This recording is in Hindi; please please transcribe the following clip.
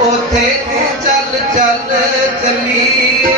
ਉਥੇ ਤੂੰ ਚੱਲ ਚੱਲ ਚੱਲੀਏ